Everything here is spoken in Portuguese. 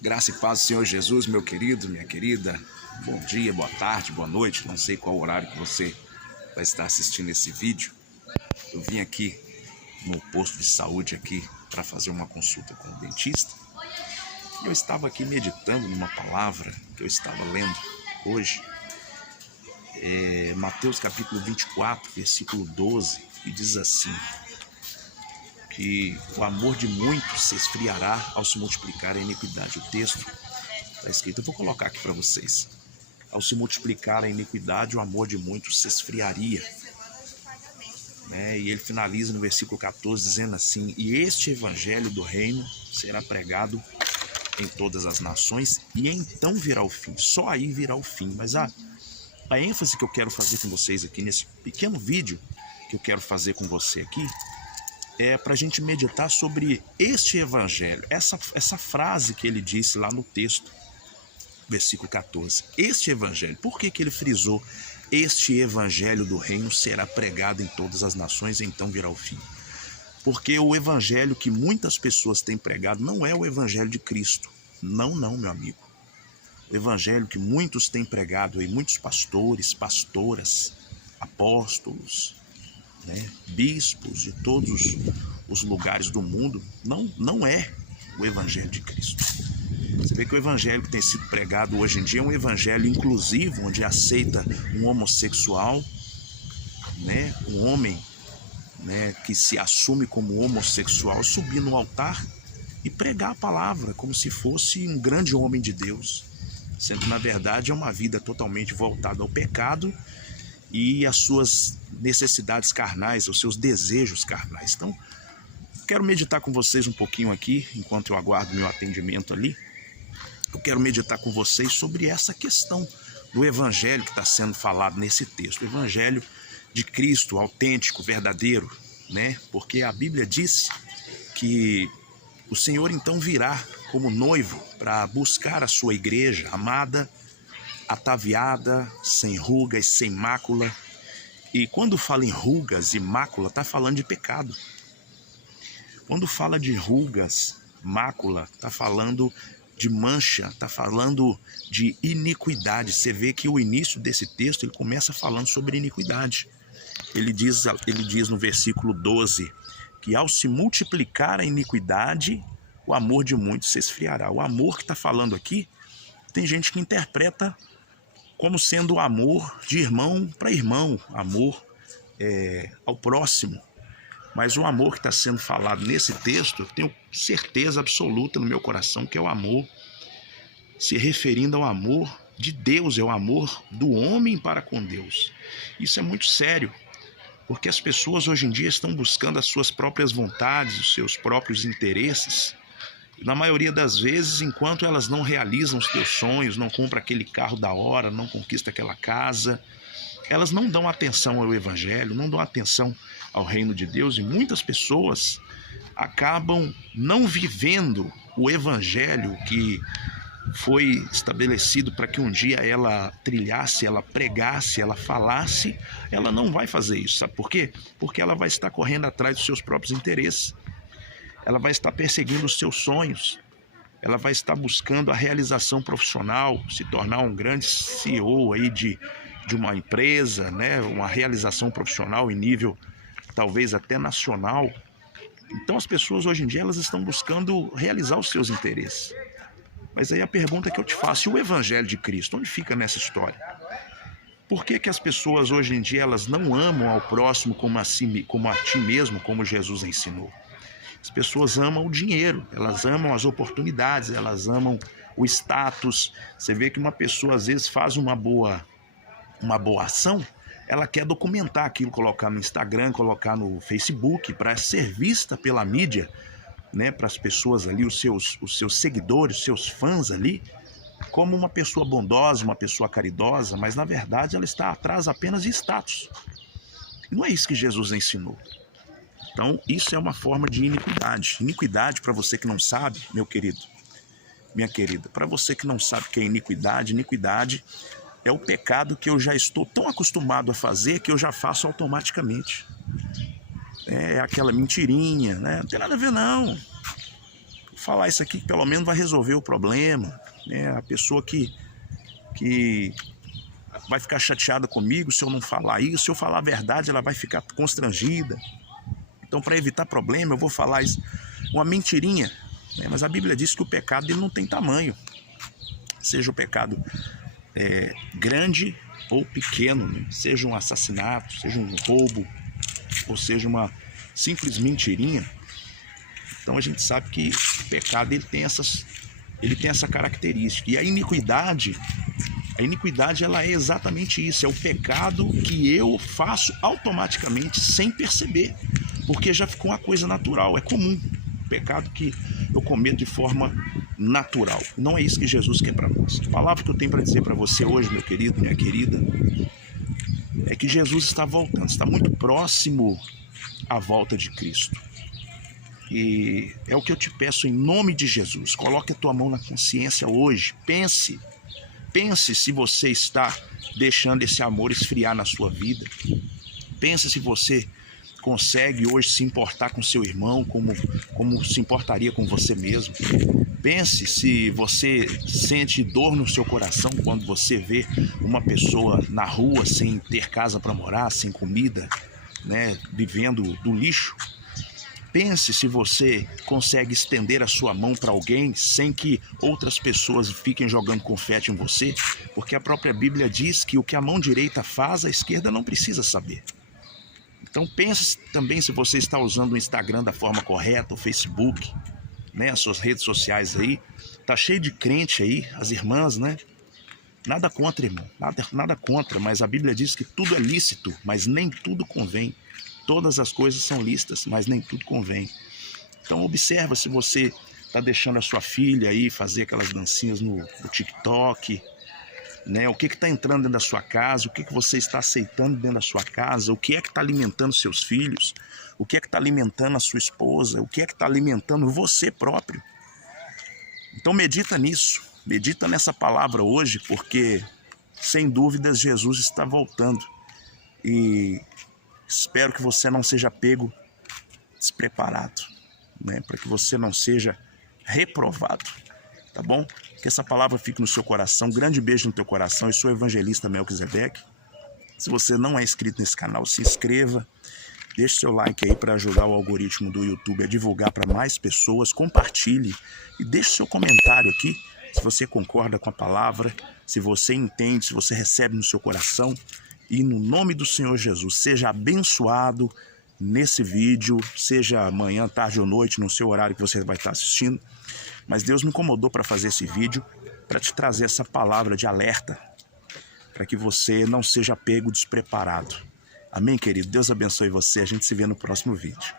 Graça e paz do Senhor Jesus, meu querido, minha querida. Bom dia, boa tarde, boa noite. Não sei qual horário que você vai estar assistindo esse vídeo. Eu vim aqui no posto de saúde aqui para fazer uma consulta com o dentista. E eu estava aqui meditando numa palavra que eu estava lendo hoje. Mateus capítulo 24, versículo 12, e diz assim: que o amor de muitos se esfriará ao se multiplicar a iniquidade. O texto está escrito, eu vou colocar aqui para vocês. Ao se multiplicar a iniquidade, o amor de muitos se esfriaria. E ele finaliza no versículo 14 dizendo assim: e este evangelho do reino será pregado em todas as nações, e então virá o fim. Só aí virá o fim. Mas a ênfase que eu quero fazer com vocês aqui nesse pequeno vídeo que eu quero fazer com você aqui é para a gente meditar sobre este evangelho, essa frase que ele disse lá no texto, versículo 14. Este evangelho, por que ele frisou? Este evangelho do reino será pregado em todas as nações, e então virá o fim. Porque o evangelho que muitas pessoas têm pregado não é o evangelho de Cristo. Não, meu amigo. O evangelho que muitos têm pregado aí, muitos pastores, pastoras, apóstolos, bispos de todos os lugares do mundo, não é o evangelho de Cristo. Você vê que o evangelho que tem sido pregado hoje em dia é um evangelho inclusivo, onde aceita um homossexual, um homem que se assume como homossexual, subir no altar e pregar a palavra como se fosse um grande homem de Deus, sendo que na verdade é uma vida totalmente voltada ao pecado e às suas necessidades carnais, aos seus desejos carnais. Então, quero meditar com vocês um pouquinho aqui, enquanto eu aguardo meu atendimento ali. Eu quero meditar com vocês sobre essa questão do evangelho que está sendo falado nesse texto. O evangelho de Cristo, autêntico, verdadeiro, Porque a Bíblia diz que o Senhor então virá como noivo para buscar a sua igreja amada, ataviada, sem rugas, sem mácula. E quando fala em rugas e mácula, está falando de pecado. Quando fala de rugas, mácula, está falando de mancha, está falando de iniquidade. Você vê que o início desse texto ele começa falando sobre iniquidade. Ele diz no versículo 12 que ao se multiplicar a iniquidade, o amor de muitos se esfriará. O amor que está falando aqui, tem gente que interpreta como sendo o amor de irmão para irmão, amor ao próximo. Mas o amor que está sendo falado nesse texto, eu tenho certeza absoluta no meu coração que é o amor se referindo ao amor de Deus, é o amor do homem para com Deus. Isso é muito sério, porque as pessoas hoje em dia estão buscando as suas próprias vontades, os seus próprios interesses. E na maioria das vezes, enquanto elas não realizam os seus sonhos, não compram aquele carro da hora, não conquistam aquela casa, elas não dão atenção ao evangelho, não dão atenção ao reino de Deus, e muitas pessoas acabam não vivendo o evangelho que foi estabelecido para que um dia ela trilhasse, ela pregasse, ela falasse. Ela não vai fazer isso, sabe por quê? Porque ela vai estar correndo atrás dos seus próprios interesses, ela vai estar perseguindo os seus sonhos, ela vai estar buscando a realização profissional, se tornar um grande CEO aí de uma empresa, uma realização profissional em nível talvez até nacional. Então as pessoas hoje em dia elas estão buscando realizar os seus interesses. Mas aí a pergunta que eu te faço: e o evangelho de Cristo, onde fica nessa história? Por que as pessoas hoje em dia elas não amam ao próximo como a ti mesmo, como Jesus ensinou? As pessoas amam o dinheiro, elas amam as oportunidades, elas amam o status. Você vê que uma pessoa às vezes faz uma boa ação, ela quer documentar aquilo, colocar no Instagram, colocar no Facebook, para ser vista pela mídia, para as pessoas ali, os seus seguidores, os seus fãs ali, como uma pessoa bondosa, uma pessoa caridosa, mas na verdade ela está atrás apenas de status. E não é isso que Jesus ensinou. Então isso é uma forma de iniquidade. Iniquidade, para você que não sabe, meu querido, minha querida, para você que não sabe o que é iniquidade, iniquidade é o pecado que eu já estou tão acostumado a fazer que eu já faço automaticamente. É aquela mentirinha, não tem nada a ver não. falar isso aqui que pelo menos vai resolver o problema, né? A pessoa que vai ficar chateada comigo se eu não falar isso, se eu falar a verdade ela vai ficar constrangida. Então, para evitar problema, eu vou falar isso, uma mentirinha, né? Mas a Bíblia diz que o pecado ele não tem tamanho, seja o pecado grande ou pequeno, né? Seja um assassinato, seja um roubo, ou seja uma simples mentirinha. Então a gente sabe que o pecado ele tem essa característica. E a iniquidade ela é exatamente isso, é o pecado que eu faço automaticamente sem perceber, porque já ficou uma coisa natural, é comum, o pecado que eu cometo de forma natural. Não é isso que Jesus quer para nós. A palavra que eu tenho para dizer para você hoje, meu querido, minha querida, é que Jesus está voltando, está muito próximo à volta de Cristo. E é o que eu te peço em nome de Jesus. Coloque a tua mão na consciência hoje. Pense se você está deixando esse amor esfriar na sua vida. Pense se você consegue hoje se importar com seu irmão como se importaria com você mesmo. Pense se você sente dor no seu coração quando você vê uma pessoa na rua sem ter casa para morar, sem comida, né, vivendo do lixo. Pense se você consegue estender a sua mão para alguém sem que outras pessoas fiquem jogando confete em você, porque a própria Bíblia diz que o que a mão direita faz, a esquerda não precisa saber. Então pense também se você está usando o Instagram da forma correta, o Facebook, né, as suas redes sociais aí. Tá cheio de crente aí, as irmãs, né? Nada contra, irmão, nada contra, mas a Bíblia diz que tudo é lícito, mas nem tudo convém. Todas as coisas são lícitas, mas nem tudo convém. Então observa se você está deixando a sua filha aí fazer aquelas dancinhas no TikTok, né? O que está entrando dentro da sua casa, o que você está aceitando dentro da sua casa, o que é que está alimentando seus filhos, o que é que está alimentando a sua esposa, o que é que está alimentando você próprio. Então medita nisso, medita nessa palavra hoje, porque sem dúvidas Jesus está voltando. E espero que você não seja pego despreparado, né? Para que você não seja reprovado, tá bom? Que essa palavra fique no seu coração. Um grande beijo no teu coração. Eu sou o evangelista Melquisedeque. Se você não é inscrito nesse canal, se inscreva. Deixe seu like aí para ajudar o algoritmo do YouTube a divulgar para mais pessoas. Compartilhe e deixe seu comentário aqui se você concorda com a palavra, se você entende, se você recebe no seu coração. E no nome do Senhor Jesus, seja abençoado nesse vídeo, seja amanhã, tarde ou noite, no seu horário que você vai estar assistindo. Mas Deus me incomodou para fazer esse vídeo, para te trazer essa palavra de alerta, para que você não seja pego despreparado. Amém, querido? Deus abençoe você. A gente se vê no próximo vídeo.